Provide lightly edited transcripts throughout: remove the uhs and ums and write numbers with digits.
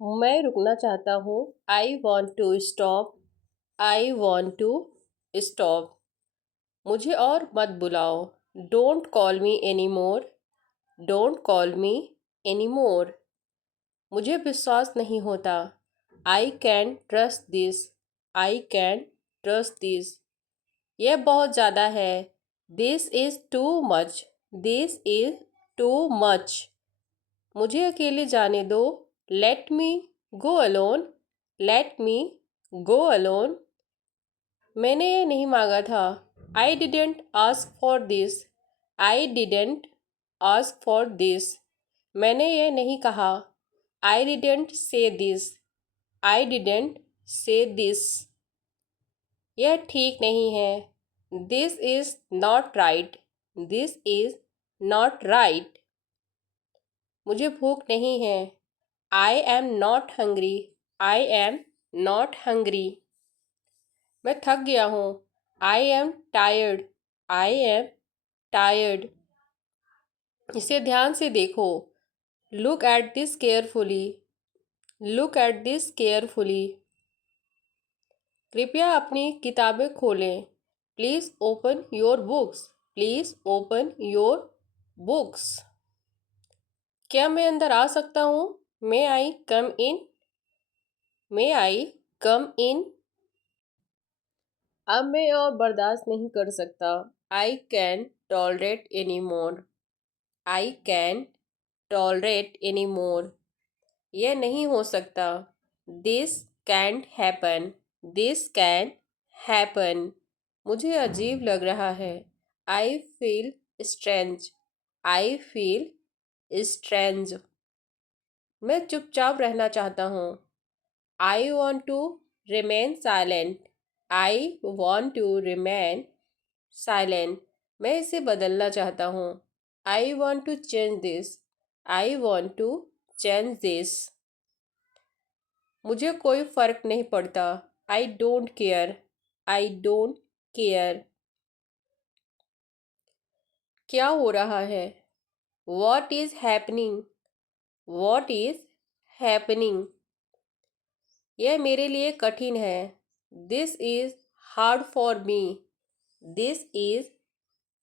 मैं रुकना चाहता हूँ। I want to stop. I want to stop. मुझे और मत बुलाओ। Don't call me any more. Don't call me any more. मुझे विश्वास नहीं होता। I can trust this. I can trust this. यह बहुत ज़्यादा है। This is too much. This is too much. मुझे अकेले जाने दो। Let me go alone. Let me go alone. मैंने ये नहीं मांगा था। I didn't ask for this. I didn't ask for this. मैंने ये नहीं कहा। I didn't say this. I didn't say this. यह ठीक नहीं है। This is not right. This is not right. मुझे भूख नहीं है। I am not hungry. I am not hungry. मैं थक गया हूँ। I am tired. I am tired. इसे ध्यान से देखो। Look at this carefully. Look at this carefully. कृपया अपनी किताबें खोलें। Please open your books. Please open your books. क्या मैं अंदर आ सकता हूँ? मे आई कम इन? मे आई कम इन? अब मैं और बर्दाश्त नहीं कर सकता। I can tolerate any more. I can tolerate any more. यह नहीं हो सकता। This can't happen. This can happen. मुझे अजीब लग रहा है। I feel strange. I feel strange. मैं चुपचाप रहना चाहता हूँ। I want to remain silent. I want to remain silent. मैं इसे बदलना चाहता हूँ। I want to change this. I want to change this. मुझे कोई फ़र्क नहीं पड़ता। आई don't care. I don't care. क्या हो रहा है? What is happening? What is happening? यह मेरे लिए कठिन है। This is hard for me. This is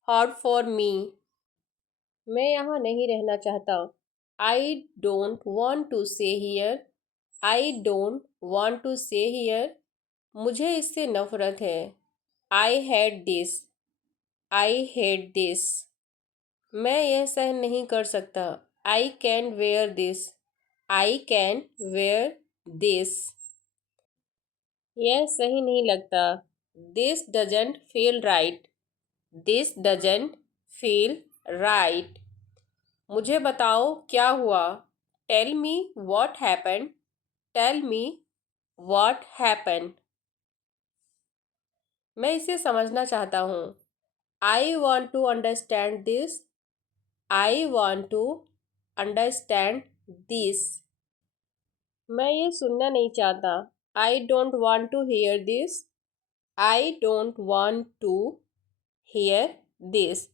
hard for me. मैं यहाँ नहीं रहना चाहता। I don't want to say here. I don't want to say here. मुझे इससे नफरत है। I hate this. I hate this. मैं यह सहन नहीं कर सकता। I can wear this. I can wear this. यह सही नहीं लगता। This doesn't feel right. This doesn't feel right. मुझे बताओ क्या हुआ। Tell me what happen. Tell me what happen. मैं इसे समझना चाहता हूँ। I want to understand this. I want to understand this. मैं ये सुनना नहीं चाहता। I don't want to hear this. I don't want to hear this.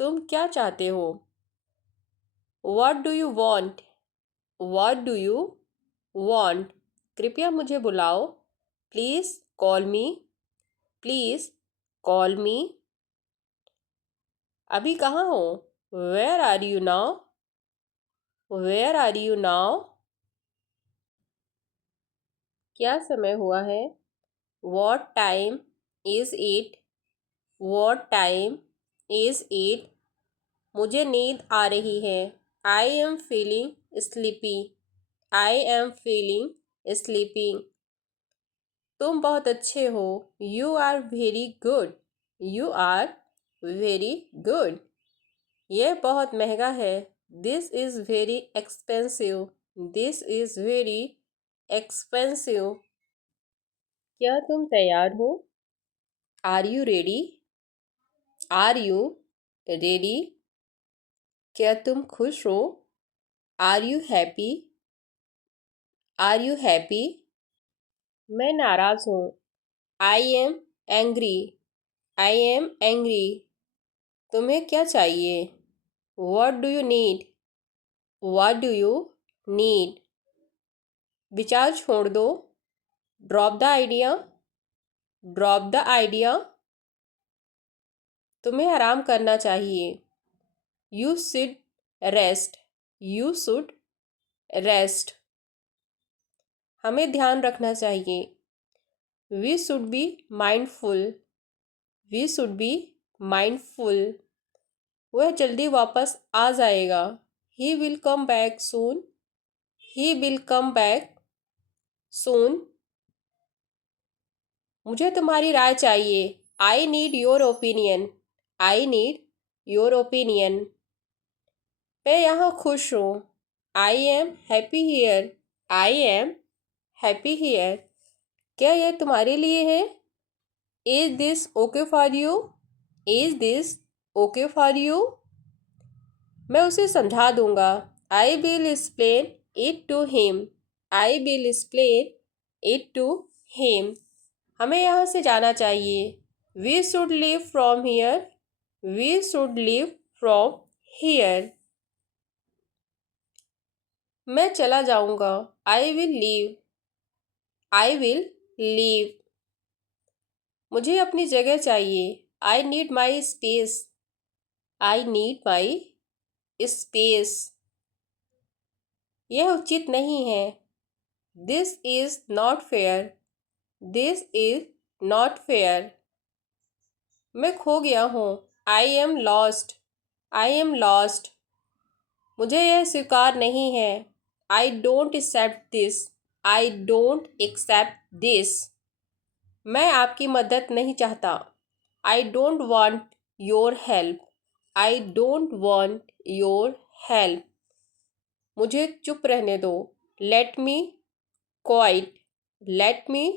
तुम क्या चाहते हो? What do you want? What do you want? कृपया मुझे बुलाओ। Please call me. Please call me. अभी कहाँ हो? Where are you now? Where are you now? क्या समय हुआ है? What time is it? What time is it? मुझे नींद आ रही है। I am feeling sleepy. I am feeling sleeping. तुम बहुत अच्छे हो। You are very good. You are very good. यह बहुत महंगा है। This is very expensive. This is very expensive. क्या तुम तैयार हो? Are you ready? Are you ready? क्या तुम खुश हो? Are you happy? Are you happy? मैं नाराज़ हूँ। I am angry. I am angry. तुम्हें क्या चाहिए? What do you need? What do you need? विचार छोड़ दो, drop the idea, drop the idea. तुम्हें आराम करना चाहिए, you should rest, you should rest. हमें ध्यान रखना चाहिए, we should be mindful, we should be mindful. वह जल्दी वापस आ जाएगा, he will come back soon, he will come back soon. मुझे तुम्हारी राय चाहिए, I need your opinion, I need your opinion. मैं यहाँ खुश हूँ, I am happy here, I am happy here. क्या यह तुम्हारे लिए है? Is this okay for you, is this okay for you. मैं उसे समझा दूंगा, I will explain it to him, I will explain it to him. हमें यहाँ से जाना चाहिए, we should leave from here, we should leave from here. मैं चला जाऊँगा, I will leave, I will leave. मुझे अपनी जगह चाहिए, I need my space, I need my space. यह उचित नहीं है, this is not fair, this is not fair. मैं खो गया हूँ, I am lost, I am lost. मुझे यह स्वीकार नहीं है, I don't accept this, I don't accept this. मैं आपकी मदद नहीं चाहता, I don't want your help, I don't want your help. मुझे चुप रहने दो, let me quiet, let me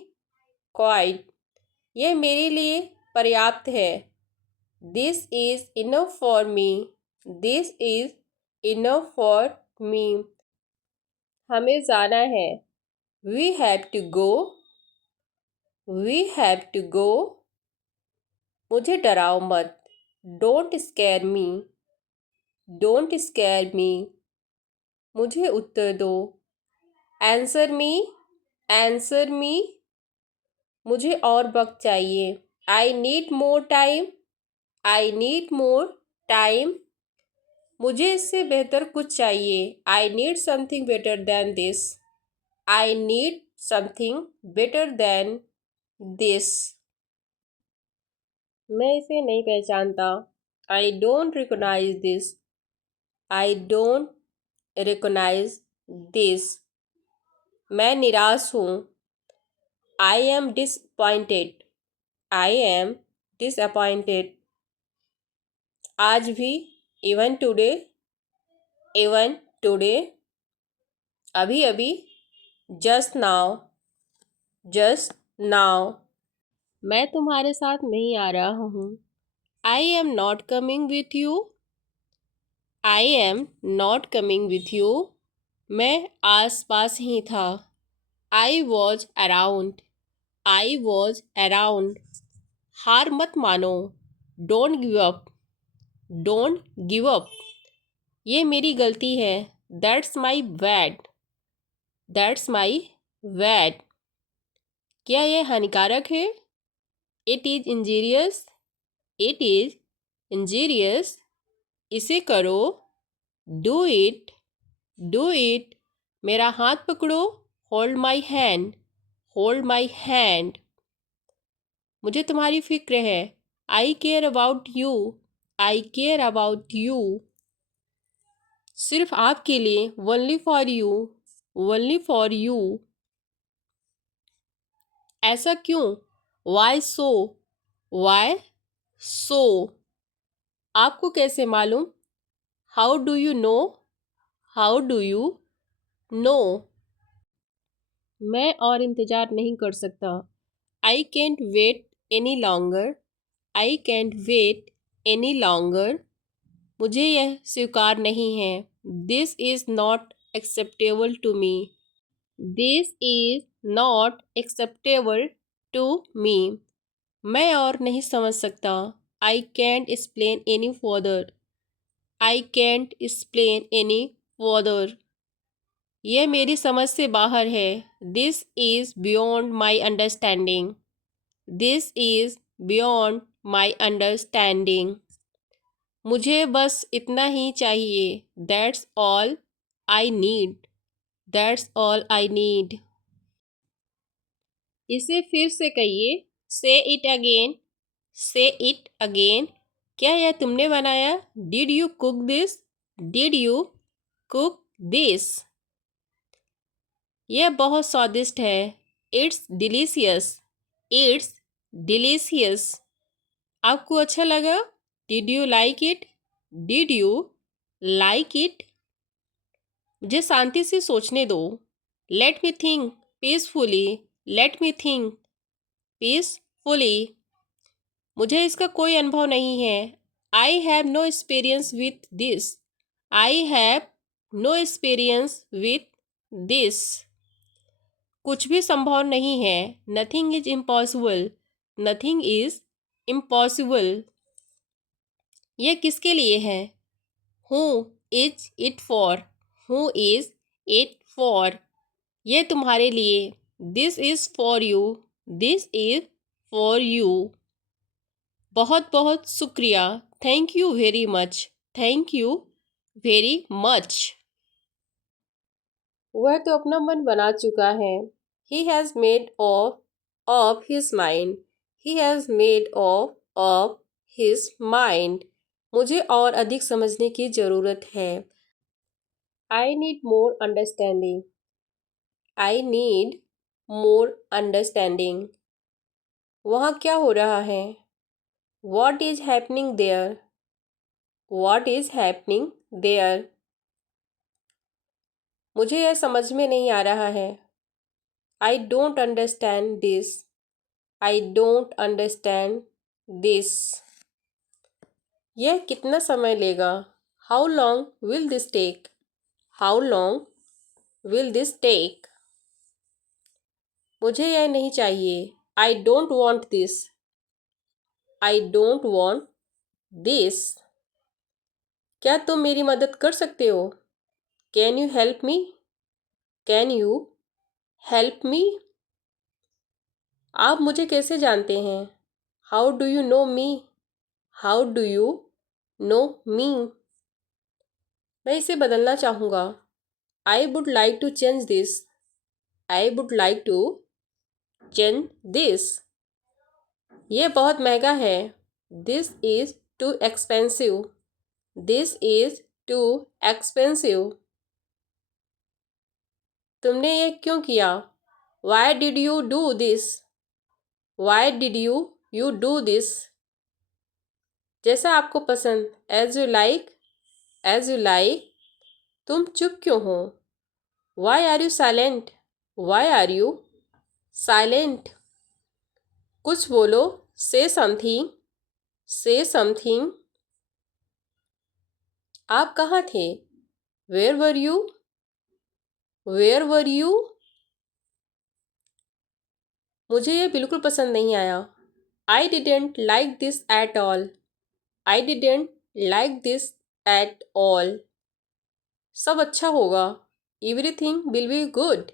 quiet. यह मेरे लिए पर्याप्त है, this is enough for me, this is enough for me. हमें जाना है, we have to go, we have to go. मुझे डराओ मत, don't scare me, don't scare me. मुझे उत्तर दो, आंसर मी, आंसर मी। मुझे और वक्त चाहिए, I need more time, I need more time. मुझे इससे बेहतर कुछ चाहिए, I need something better than this, I need something better than this. मैं इसे नहीं पहचानता, I don't recognise this, I don't recognise this. मैं निराश हूँ, I am disappointed, I am disappointed. आज भी, इवन टुडे, इवन टुडे। अभी अभी, जस्ट नाउ, जस्ट नाउ। मैं तुम्हारे साथ नहीं आ रहा हूँ, I am not coming with you, I am not coming with you. मैं आस पास ही था, I was around, I was around. हार मत मानो, don't give up, don't give up. ये मेरी गलती है, that's my bad, that's my bad. क्या यह हानिकारक है? It is injurious, it is injurious. इसे करो, डू इट, डू इट। मेरा हाथ पकड़ो, hold my hand, hold my hand. मुझे तुम्हारी फिक्र है, I care about you, I care about you. सिर्फ आपके लिए, only for you, only for you. ऐसा क्यों? Why so, why so. आपको कैसे मालूम? How do you know, how do you know. मैं और इंतज़ार नहीं कर सकता, I can't wait any longer, I can't wait any longer. मुझे यह स्वीकार नहीं है, this is not acceptable to me, this is not acceptable to me. मैं और नहीं समझ सकता, I can't explain any further, I can't explain any further. यह मेरी समझ से बाहर है। This is beyond my understanding. This is beyond my understanding. मुझे बस इतना ही चाहिए। That's all I need. That's all I need. इसे फिर से कहिए। Say it again. Say it again. क्या यह तुमने बनाया? Did you cook this? Did you cook this? यह बहुत स्वादिष्ट है। It's delicious. It's delicious. आपको अच्छा लगा? Did you like it? Did you like it? मुझे शांति से सोचने दो। Let me think peacefully. Let me think peacefully. मुझे इसका कोई अनुभव नहीं है। I have no experience with this. I have no experience with this. कुछ भी संभव नहीं है। Nothing is impossible. Nothing is impossible. यह किसके लिए है? Who is it for? Who is it for? यह तुम्हारे लिए। This is for you. This is for you. बहुत बहुत शुक्रिया। Thank you very much. Thank you very much. वह तो अपना मन बना चुका है। He has made of his mind. He has made of his mind. मुझे और अधिक समझने की ज़रूरत है। I need more understanding. I need more understanding. वहाँ क्या हो रहा है? What is happening there? What is happening there? मुझे यह समझ में नहीं आ रहा है। I don't understand this. I don't understand this. यह कितना समय लेगा? How long will this take? How long will this take? मुझे यह नहीं चाहिए। I don't want this. I don't want this. क्या तुम मेरी मदद कर सकते हो? Can you help me? Can you help me? आप मुझे कैसे जानते हैं? How do you know me? How do you know me? मैं इसे बदलना चाहूँगा। I would like to change this. I would like to change this. ये बहुत महंगा है। This is too expensive. This is too expensive. तुमने ये क्यों किया? Why did you do this? Why did you do this? जैसा आपको पसंद। As you like. As you like. तुम चुप क्यों हो? Why are you silent? Why are you silent? कुछ बोलो। Say something. से समथिंग। आप कहाँ थे? Where were you? Where were you? मुझे यह बिल्कुल पसंद नहीं आया। I didn't like this at all. I didn't like this at all. सब अच्छा होगा। Everything will be good.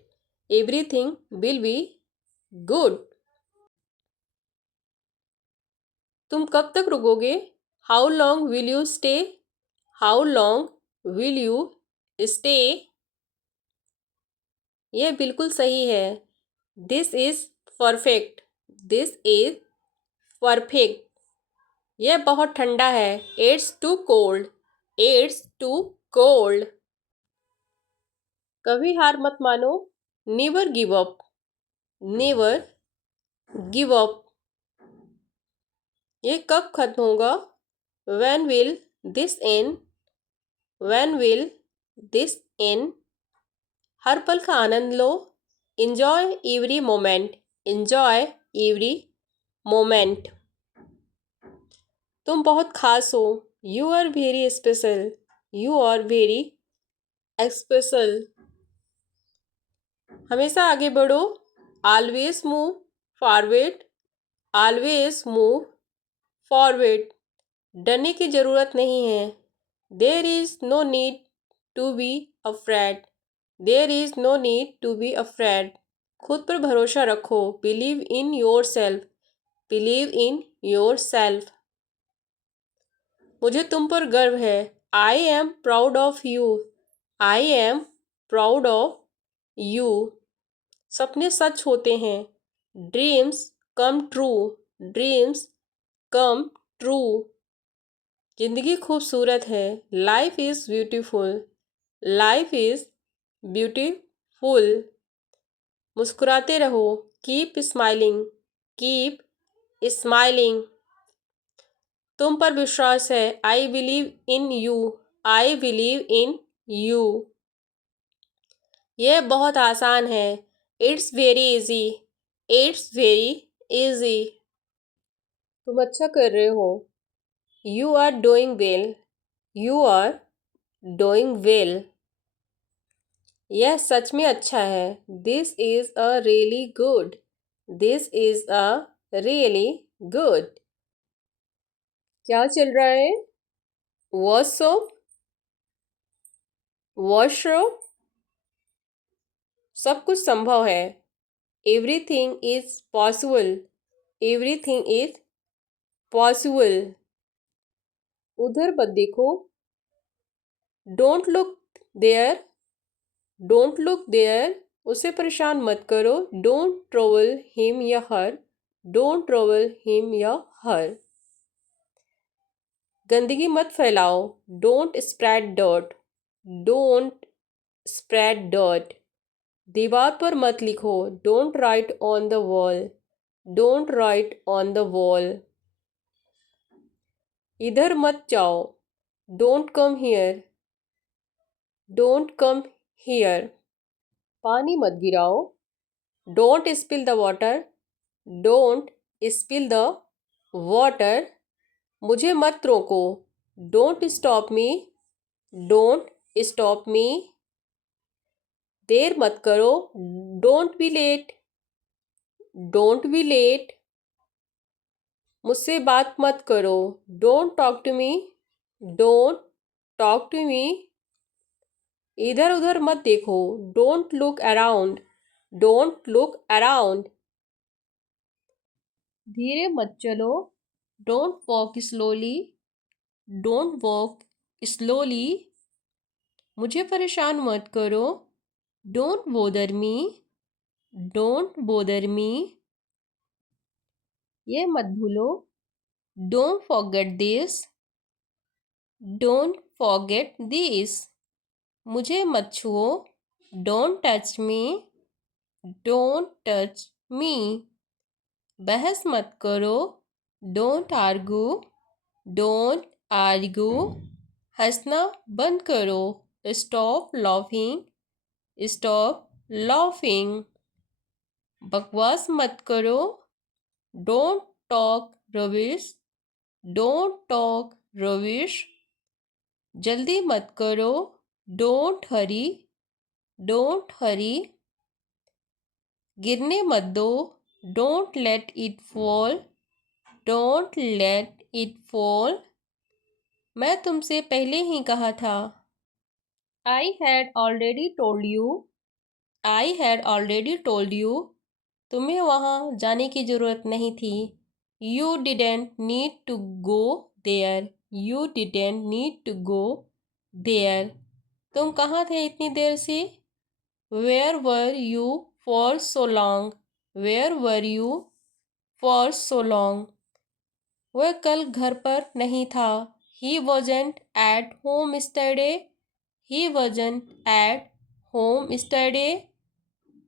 Everything will be good. तुम कब तक रुकोगे? How long will you stay? How long will you stay? यह बिल्कुल सही है। This is perfect. This is perfect. यह बहुत ठंडा है। It's too cold. It's too cold. कभी हार मत मानो। Never give up. Never give up. यह कब खत्म होगा? When will this end? When will this end? हर पल का आनंद लो। Enjoy every moment. Enjoy every moment. तुम बहुत खास हो। You are very special. You are very special. हमेशा आगे बढ़ो। Always move forward. Always move forward. डरने की ज़रूरत नहीं है। There is no need to be afraid. There is no need to be afraid. खुद पर भरोसा रखो। Believe in yourself. Believe in yourself. मुझे तुम पर गर्व है। I am proud of you. I am proud of you. सपने सच होते हैं। Dreams come true. Dreams come true. जिंदगी खूबसूरत है। Life is beautiful. Life is beautiful. मुस्कुराते रहो। Keep smiling. Keep smiling. तुम पर विश्वास है। I believe in you. I believe in you. यह बहुत आसान है। It's very easy. It's very easy. तुम अच्छा कर रहे हो। You are doing well. You are doing well. यह सच में अच्छा है। This is a really good. This is a really good. क्या चल रहा है? वॉशरूम। वॉशरूम। सब कुछ संभव है। Everything is possible. Everything is possible. उधर मत देखो। Don't look there. Don't look there. उसे परेशान मत करो। डोंट ट्रबल हिम या हर। डोंट ट्रबल हिम या हर। गंदगी मत फैलाओ। Don't spread dirt. Don't spread dirt. दीवार पर मत लिखो। Don't write on the wall. Don't write on the wall. इधर मत जाओ। Don't come here. Don't come here. पानी मत गिराओ। Don't spill the water. Don't spill the water. मुझे मत रोको। Don't stop me. Don't stop me. देर मत करो। Don't be late. Don't be late. मुझसे बात मत करो। Don't talk to me. Don't talk to me. इधर उधर मत देखो। Don't look around. Don't look around. धीरे मत चलो। Don't walk slowly. Don't walk slowly. मुझे परेशान मत करो। Don't bother me. Don't bother me. ये मत भूलो। Don't forget this. Don't forget this. मुझे मत छुओ। Don't touch me. Don't touch me. बहस मत करो। Don't argue. Don't argue. हंसना बंद करो। Stop laughing. Stop laughing. बकवास मत करो। Don't talk rubbish. Don't talk rubbish. जल्दी मत करो। Don't hurry. Don't hurry. गिरने मत दो। Don't let it fall. Don't let it fall. मैं तुमसे पहले ही कहा था। I had already told you. I had already told you. तुम्हें वहाँ जाने की ज़रूरत नहीं थी। You didn't need to go there. You didn't need to go there. तुम कहाँ थे इतनी देर से? Where were you for so long. Where were you for so long. वह कल घर पर नहीं था। He wasn't at home yesterday. He wasn't at home yesterday.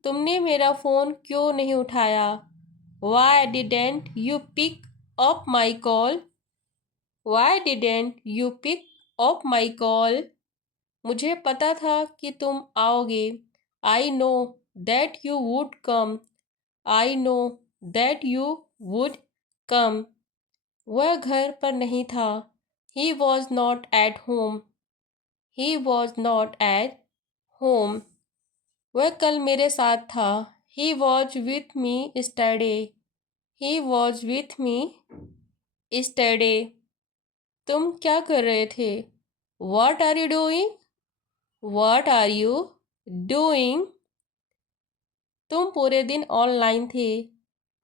तुमने मेरा फ़ोन क्यों नहीं उठाया? Why didn't you pick up my call. Why didn't you pick up my call. मुझे पता था कि तुम आओगे। I know that you would come. I know that you would come. वह घर पर नहीं था। He was not at home. He was not at home. वह कल मेरे साथ था। He was with me yesterday. He was with me yesterday. तुम क्या कर रहे थे? What are you doing? What are you doing. तुम पूरे दिन ऑनलाइन थे।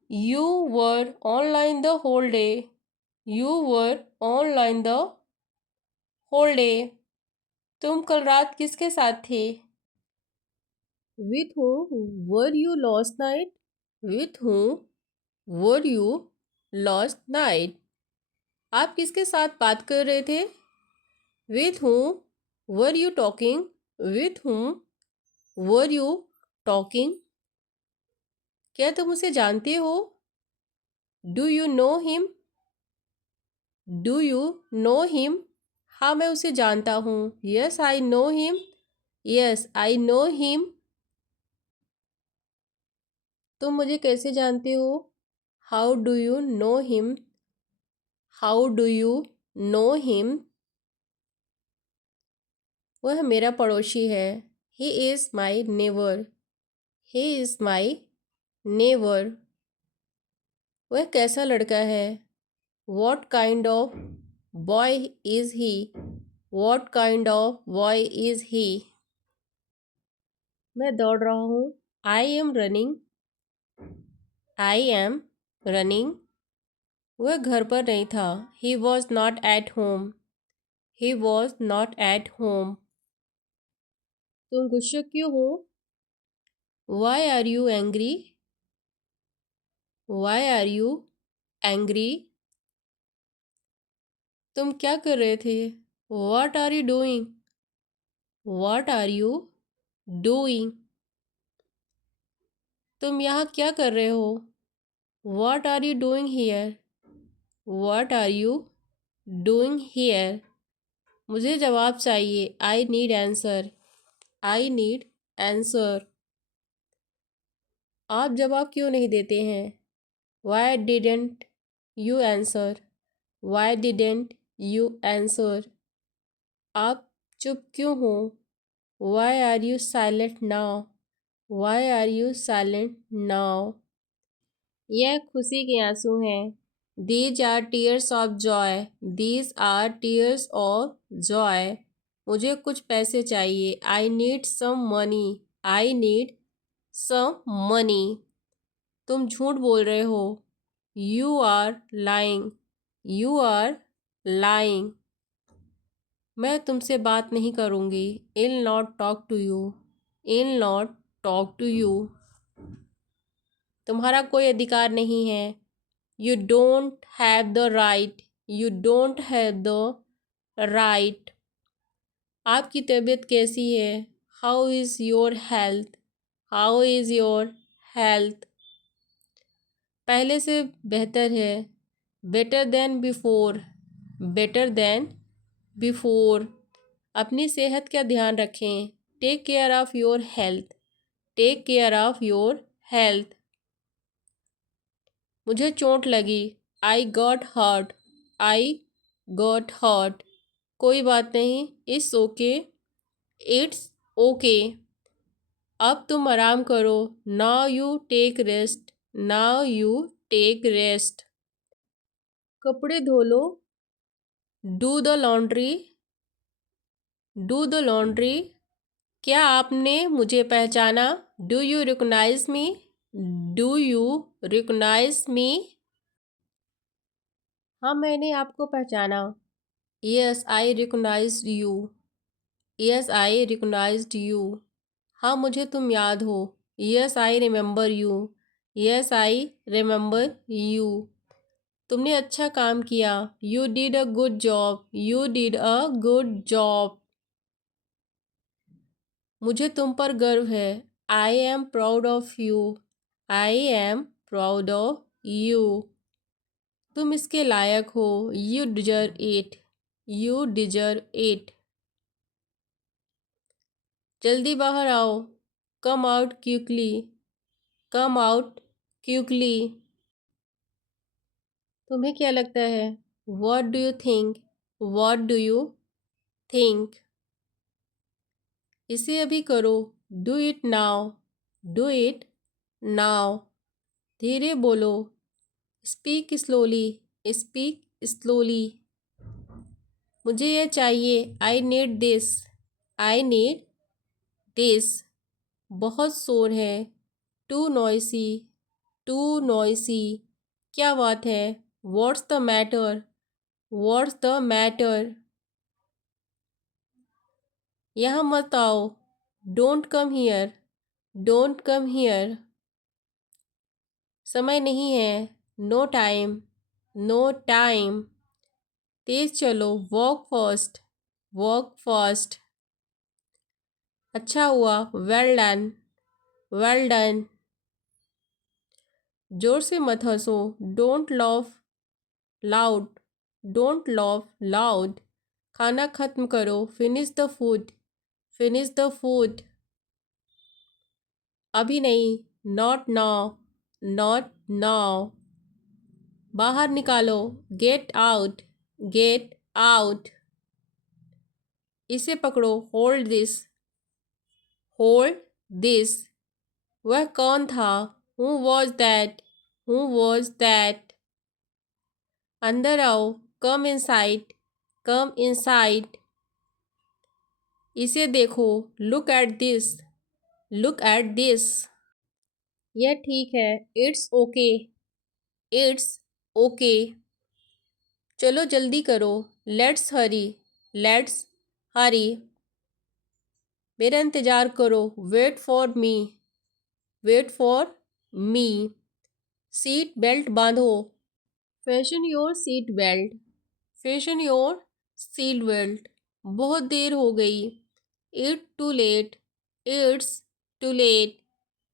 You were online the whole day. You were online the whole day. तुम कल रात किसके साथ थे? With who were you last night. With who were you last night. आप किसके साथ बात कर रहे थे? With who were you talking. With who were you talking. क्या तुम उसे जानते हो? Do you know him. Do you know him. हाँ, मैं उसे जानता हूँ। Yes I know him. Yes I know him. तुम मुझे कैसे जानते हो? How do you know him. How do you know him. वह मेरा पड़ोसी है। He is my neighbour. He is my neighbour. वह कैसा लड़का है? What kind of boy is he. What kind of boy is he. मैं दौड़ रहा हूँ। I am running. I am running. वह घर पर नहीं था। He was not at home. He was not at home. तुम गुस्से क्यों हो? Why are you angry. Why are you angry. तुम क्या कर रहे थे? What are you doing. What are you doing. तुम यहाँ क्या कर रहे हो? What are you doing here. What are you doing here. मुझे जवाब चाहिए। I need answer. I need answer. आप जवाब क्यों नहीं देते हैं? Why didn't you answer. Why didn't you answer. आप चुप क्यों हो? Why are you silent now. Why are you silent now. यह खुशी के आंसू हैं। These are tears of joy. These are tears of joy. मुझे कुछ पैसे चाहिए। I need some money. I need some money. तुम झूठ बोल रहे हो। You are lying. You are lying. मैं तुमसे बात नहीं करूँगी। I'll not talk to you. I'll not talk to you. तुम्हारा कोई अधिकार नहीं है। You don't have the right. You don't have the right. आपकी तबीयत कैसी है? How is your health. How is your health. पहले से बेहतर है। Better than before. Better than before. अपनी सेहत का ध्यान रखें। Take care of your health. Take care of your health. मुझे चोट लगी। आई got hurt. I got hurt. कोई बात नहीं। It's okay. It's okay. अब तुम आराम करो। Now you take rest. Now you take rest. कपड़े धो लो। Do the laundry. Do the laundry. क्या आपने मुझे पहचाना? Do you recognise me. Do you recognise me. हाँ, मैंने आपको पहचाना। Yes I recognised you. Yes I recognised you. हाँ, मुझे तुम याद हो। Yes I remember you. Yes I remember you. तुमने अच्छा काम किया। You did a good job. You did a good job. मुझे तुम पर गर्व है। I am proud of you. I am proud of you. तुम इसके लायक हो। You deserve it. You deserve it. जल्दी बाहर आओ। Come out quickly. Come out quickly. तुम्हें क्या लगता है? What do you think. What do you think. इसे अभी करो। Do it now. Do it now. धीरे बोलो। Speak slowly. Speak slowly. मुझे यह चाहिए। I need this. I need this. बहुत शोर है। Too noisy, too noisy. क्या बात है? What's the matter, what's the matter. यहाँ मत आओ। Don't come here, don't come here. समय नहीं है। No time, no time. तेज चलो। Walk fast, walk fast. अच्छा हुआ। Well done, well done. जोर से मत हंसो। Don't laugh loud, don't laugh loud. खाना खत्म करो। Finish the food, finish the food. अभी नहीं। Not now, not now. बाहर निकालो। Get out, get out. इसे पकड़ो। Hold this, hold this. वह कौन था? Who was that, who was that. अंदर आओ। Come inside, come inside. इसे देखो। Look at this, look at this. यह ठीक है। It's okay, it's okay. चलो जल्दी करो। Let's hurry, let's hurry. मेरा इंतज़ार करो। Wait for me, wait for me. Seat belt बांधो। Fasten your seat belt, fasten your seat belt. बहुत देर हो गई। It too late, it's too late.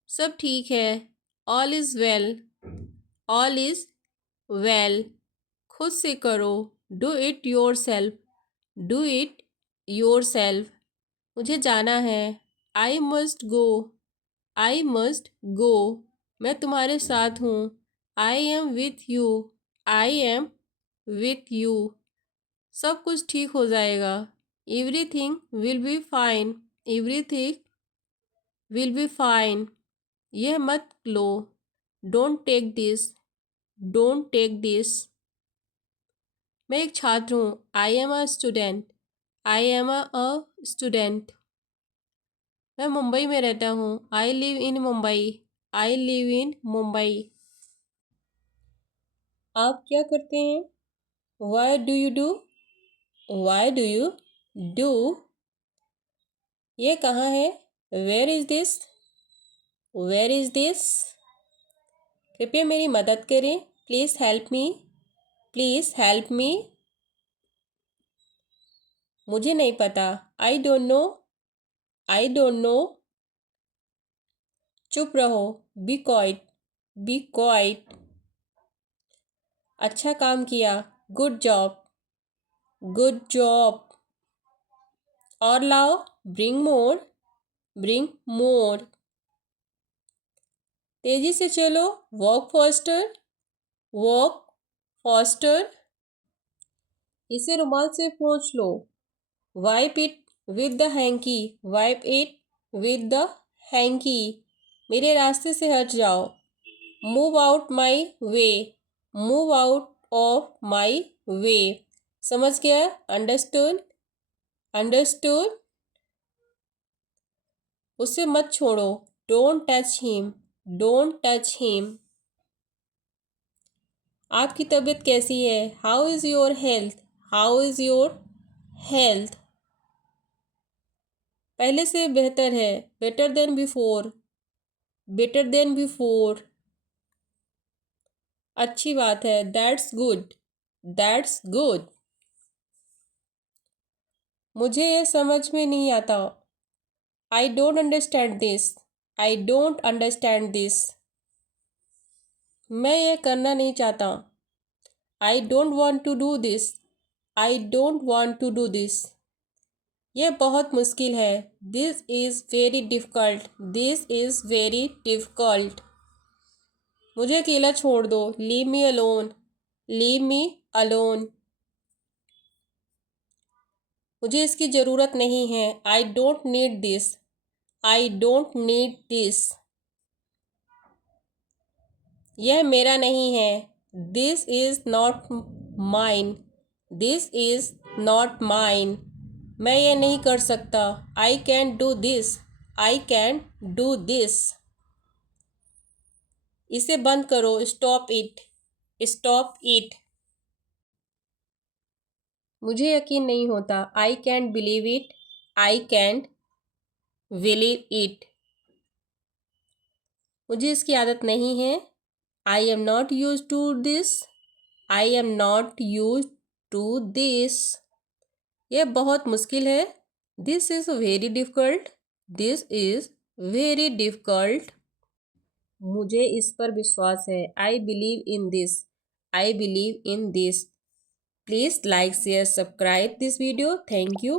सब ठीक है। All is well, all is well. खुद से करो। Do it yourself, do it yourself. मुझे जाना है। I must go, I must go. मैं तुम्हारे साथ हूँ। I am with you, I am with you. सब कुछ ठीक हो जाएगा। Everything will be fine, everything will be fine. यह मत लो। Don't take this, don't take this. मैं एक छात्र हूँ। I am a student, I am a student. मैं मुंबई में रहता हूँ। I live in Mumbai, I live in Mumbai. आप क्या करते हैं? Why do you do, why do you do. ये कहाँ है? Where is this, where is this. कृपया मेरी मदद करें। Please help me, please help मी। मुझे नहीं पता। I don't know, I don't know. चुप रहो। Be quiet, be quiet. अच्छा काम किया। Good job, good job. और लाओ। Bring more, bring more. तेजी से चलो। Walk faster, walk faster. इसे रुमाल से पोंछ लो। Wipe it with the hanky, wipe it with the hanky. मेरे रास्ते से हट जाओ। Move out my way, move out of my way. समझ गया? Understood, understood. उसे मत छोड़ो। Don't touch him, don't touch him. आपकी तबीयत कैसी है? How is your health, how is your health. पहले से बेहतर है। Better than before, better than before. अच्छी बात है। That's good, that's good. मुझे ये समझ में नहीं आता। I don't understand this, I don't understand this. मैं ये करना नहीं चाहता। I don't want to do this, I don't want to do this. यह बहुत मुश्किल है। This is very difficult, this is very difficult. मुझे अकेला छोड़ दो। Leave me alone, leave me alone. मुझे इसकी ज़रूरत नहीं है। I don't need this, I don't need this. यह मेरा नहीं है। This is not mine, this is not mine. मैं ये नहीं कर सकता। I can do this, I can do this. इसे बंद करो, स्टॉप इट, स्टॉप इट। मुझे यकीन नहीं होता, I can't believe it, I can't believe it. मुझे इसकी आदत नहीं है, I am not use to this, I am not use to this. यह बहुत मुश्किल है, this is very difficult, this is very difficult. मुझे इस पर विश्वास है, I believe in this, I believe in this. Please like, share, subscribe this video. Thank you.